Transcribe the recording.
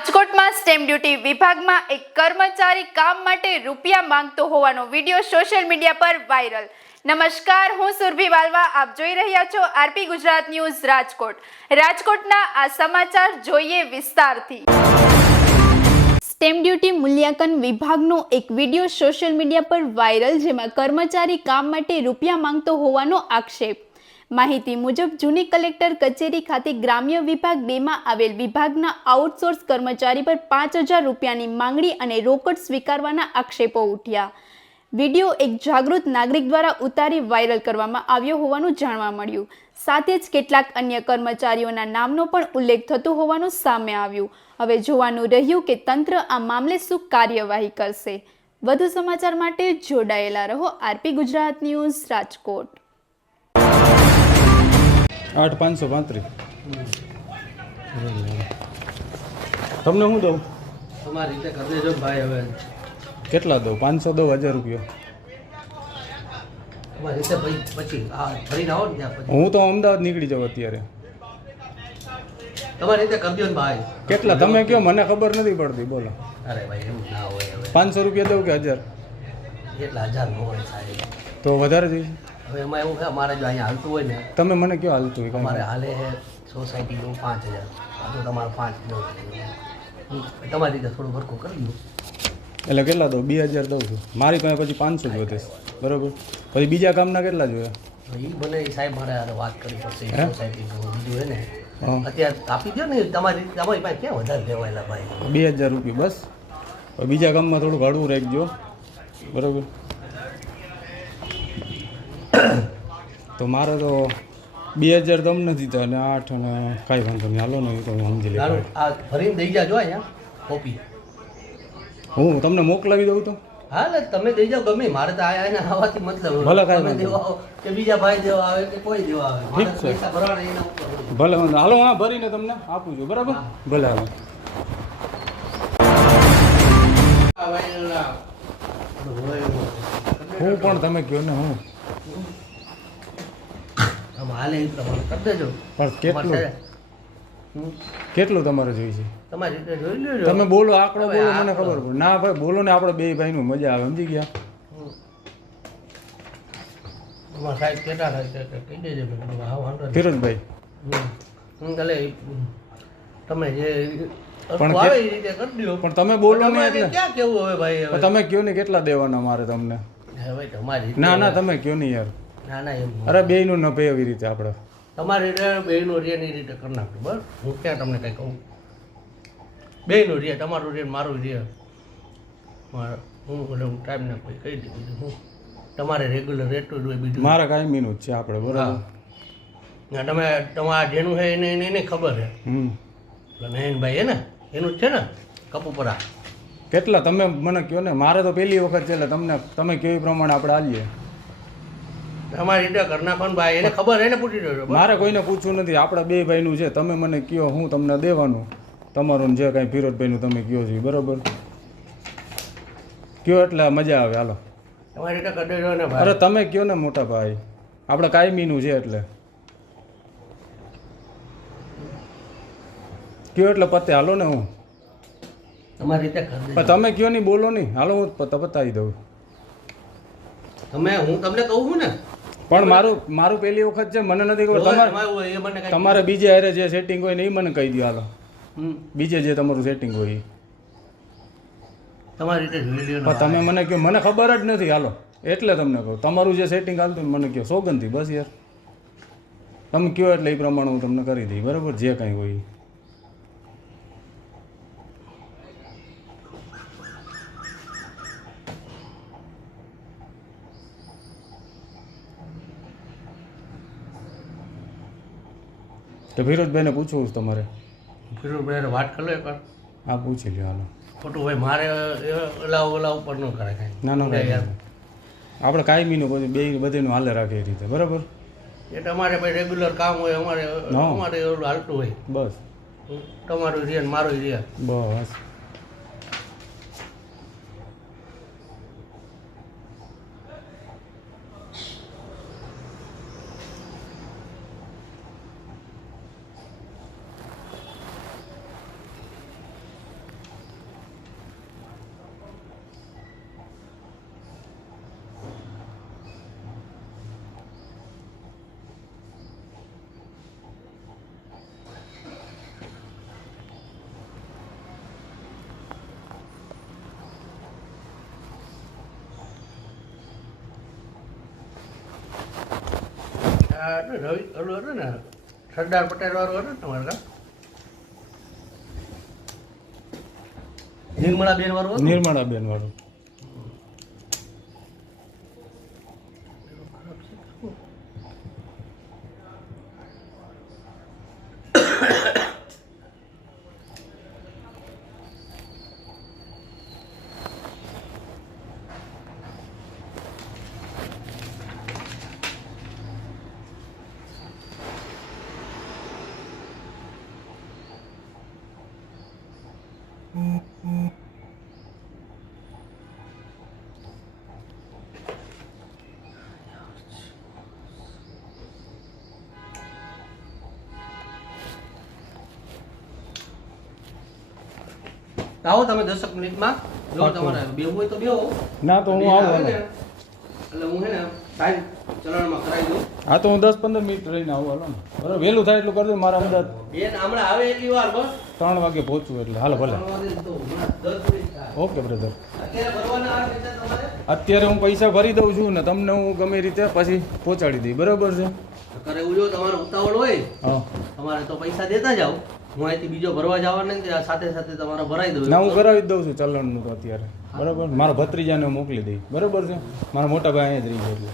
રાજકોટમાં stamp duty વિભાગમાં એક કર્મચારી કામ માટે રૂપિયા માંગતો હોવાનો વિડીયો સોશિયલ મીડિયા પર વાયરલ। નમસ્કાર, હું સુરભી વાલવા, આપ જોઈ રહ્યા છો આરપી ગુજરાત ન્યૂઝ રાજકોટ। રાજકોટના આ સમાચાર જોઈએ વિસ્તારથી। સ્ટેમ્પ ડ્યુટી મૂલ્યાંકન વિભાગનો એક વિડીયો સોશિયલ મીડિયા પર વાયરલ, જેમાં કર્મચારી કામ માટે રૂપિયા માંગતો હોવાનો આક્ષેપ। માહિતી મુજબ જૂની કલેક્ટર કચેરી ખાતે ગ્રામ્ય વિભાગ 2 માં આવેલ વિભાગના આઉટસોર્સ કર્મચારી પર 5000 રૂપિયાની માંગણી અને રોકડ સ્વીકારવાના આક્ષેપો ઉઠ્યા। વિડીયો એક જાગૃત નાગરિક દ્વારા ઉતારી વાયરલ કરવામાં આવ્યો હોવાનું જાણવા મળ્યું। સાથે જ કેટલાક અન્ય કર્મચારીઓના નામનો પણ ઉલ્લેખ થતો હોવાનું સામે આવ્યું। હવે જોવાનું રહ્યું કે તંત્ર આ મામલે શું કાર્યવાહી કરશે। વધુ સમાચાર માટે જોડાયેલા રહો આરપી ગુજરાત ન્યૂઝ રાજકોટ। 8535 તમને હું દઉં? તમારી રીતે કરી દેજો ભાઈ। હવે કેટલા દઉં? 500 દઉં? 1000 રૂપિયા? તમારી રીતે ભાઈ પછી ફરીને આવો ને ત્યાં પછી હું તો અમદાવાદ નીકળી જાઉં અત્યારે। તમારી રીતે કરી દો ને ભાઈ। કેટલા તમે કહો, મને ખબર નથી પડતી, બોલો। અરે ભાઈ એવું ના હોય। હવે 500 રૂપિયા દઉં કે 1000? એટલા 1000 ન હોય સાહેબ। તો વધારે જોઈએ? હવે એમાં એવું છે, અમારે જો અહીંયા હાલતું હોય ને, તમે મને કહો હાલતું હોય અમારે કાંઈ? હાલે છે સોસાયટીનું 5000, આ તો તમારે 5 દો। તમારી રીતે થોડું ફરકું કરી દો। એટલે કેટલા દઉં? 2000 દઉં છું મારી પાસે, પછી 500 જ વધે, બરાબર? પછી બીજા કામના કેટલા જોઈએ? એ બને એ સાહેબ મારે હારે વાત કરવી પડશે। હે? સોસાયટીનું બીજું હોય ને, હા, અત્યારે આપી દો ને। તમારી પાસે ક્યાં વધારે લેવાયેલા ભાઈ? 2000 રૂપિયા બસ। હવે બીજા કામમાં થોડુંક હળવું રાખજો, બરાબર? તો મારે તો 2000 તમને દીધા અને 8 અને કાંઈ વાંધો નહીં, હાલો ને, એ તો હું સમજી લઈશ। સારું, આ ભરીને દઈ જાજો અહીંયા કોપી। હું તમને મોકલાવી દઉં તો? હા એટલે તમે દઈ જાઓ ગમે, મારે તો આયા આવવાથી મતલબ ભલે, કાંઈ તમે વાંધો દેવા આવો કે બીજા ભાઈ દેવા આવે કે કોઈ દેવા આવે, મારે ઠીક છે। પૈસા ભરવાના એના ઉપર હોય। ભલે વાંધો, હાલો, હા ભરીને તમને આપું છું, બરાબર? ભલે, હાલો। હું પણ તમે કહો ને, હું આમ હાલે એ પ્રમાણે કરી દેજો। પણ કેટલું કેટલું તમારે જોઈએ છે? તમારી રીતે જોઈ લેજો। તમે બોલો, આંકડો હવે બોલો, મને આંકડો. ખબર પડે। ના ભાઈ, બોલો ને, આપણે બે ભાઈનું મજા આવે, સમજી ગયા? તમારા સાહેબ કેટલા થાય છે કહી દેજો મને। હા વાંધો નહીં। ફિરોજભાઈ, હું ભલે તમે જે પણ આવે એ રીતે કરી દો। પણ તમે બોલો ને, તમારે એટલે ક્યાં કેવું હવે ભાઈ? પણ હવે તમે કહો ને કેટલા દેવાના મારે તમને? હવે તમારી રીતે ના ના, તમે કહો ને યાર। ના ના એમ અરે બેયનું ન ભાઈ એવી રીતે આપણે તમારી રીતે બેયનું રિયાની રીતે કરી નાખજો, બરાબર? હું ક્યાં તમને કંઈ કહું? બેયનું રિયા, તમારું રિયા, મારું રિયા, મારે હું એટલે હું ટાઈમ ના કોઈ કહી દીધું। હું તમારે રેગ્યુલર રેટ જ હોય બીજું। મારા કાયમીનું જ છે આપણે, બરાબર? ના તમે તમારા જેનું છે એને ખબર છે, એટલે નયનભાઈ હે ને એનું જ છે ને કપુપરા? કેટલા તમે મને કહો ને, મારે તો પહેલી વખત છે, એટલે તમને તમે કહો એ પ્રમાણે આપણે હાલીએ। તમારી રીતે કરી નાખો ભાઈ, એને ખબર એને પૂછી દેજો। મારે કોઈને પૂછવું નથી, આપણા બે ભાઈનું છે। તમે મને કહો, હું તમને દેવાનું, તમારું જે કાંઈ ફિરોજભાઈનું તમે કહો છો, બરાબર? કહો એટલે મજા આવે, હાલો। તમારી રીતે કરી દેજો ને અરે ભાઈ। તમે કહો ને મોટા ભાઈ, આપણે કાયમીનું છે એટલે કહો એટલે પતે, હાલો ને। હું તમારી રીતે કરી પણ દેજો। તમે કહો નહીં, બોલો નહીં, હાલો, હું પતાવી દઉં। તમે હું તમને કહું છું ને, પણ મારું પહેલી વખત છે, મને નથી ખબર। તમારે એ મને કાંઈ તમારે બીજે હારે જે સેટિંગ હોય ને એ મને કહી દો, હાલો। હમ, બીજે જે તમારું સેટિંગ હોય એ તમારી રીતે જોઈ લ્યો ને પણ તમે મને કહો, મને ખબર જ નથી, હાલો, એટલે તમને કહું તમારું જે સેટિંગ હાલતું ને મને કહો, સોગંદથી બસ યાર। તમે કહો એટલે એ પ્રમાણે હું તમને કરી દઈ, બરાબર? જે કાંઈ હોય એ। તો ફિરોજભાઈને પૂછવું છે તમારે? ફિરોજભાઈ વાત કરી લો એકવાર। હા, પૂછી લ્યો, હાલો। ખોટું ભાઈ મારે ઓલા ઉપર ન કરે કાંઈ। ના ના કાંઈ યાર, વાંધો નહીં. આપણે કાયમીનું બધું બે બધીનું હાલે રાખે એ રીતે, બરાબર? એ તમારે ભાઈ રેગ્યુલર કામ હોય, અમારે હા. અમારે ઓલું હાલતું હોય। બસ તમારું રિયા ને મારું રિયા। બસ। આ રવિ ઓલું હતું ને સરદાર પટેલ વાળું હતું ને તમારે કામ નિર્મળા બેન વાળું હતું નિર્મળાબેન વાળું. આવો તમે 10 મિનિટમાં જો તમારે બેહવું હોય તો બેહો ના તો હું આવું હાલો. એટલે હું હે ને સાઈન ચલણમાં કરાવી દઉં હા તો હું 10-15 મિનિટ રહીને આવું હાલો ને બરાબર. વહેલું થાય એટલું કરજો. મારા અમદાવાદ બેન હમણાં આવે એટલી વાર બસ 3 વાગે પહોંચવું એટલે હાલો ભલે. 3 વાગે તો હમણાં 10 મિનિટ થાય. Okay brother. અત્યારે ભરવાના આ પૈસા તમારે અત્યારે હું પૈસા ભરી દઉં છું ને તમને હું ગમે એ રીતે પછી પહોંચાડી દઈ. બરાબર છે? કરે એવું જો તમારે ઉતાવળ હોય હા તમારે તો પૈસા દેતા જાઓ હું અહીંથી બીજો ભરવા જવાના નથી આ સાથે સાથે તમારે ભરાઈ દઉં ના હું કરાવી જ દઉં છું ચલણનું તો અત્યારે. બરાબર. મારા ભત્રીજાને હું મોકલી દઈ. બરાબર છે? મારા મોટા ભાઈ અહીંયા જ રહી છે એટલે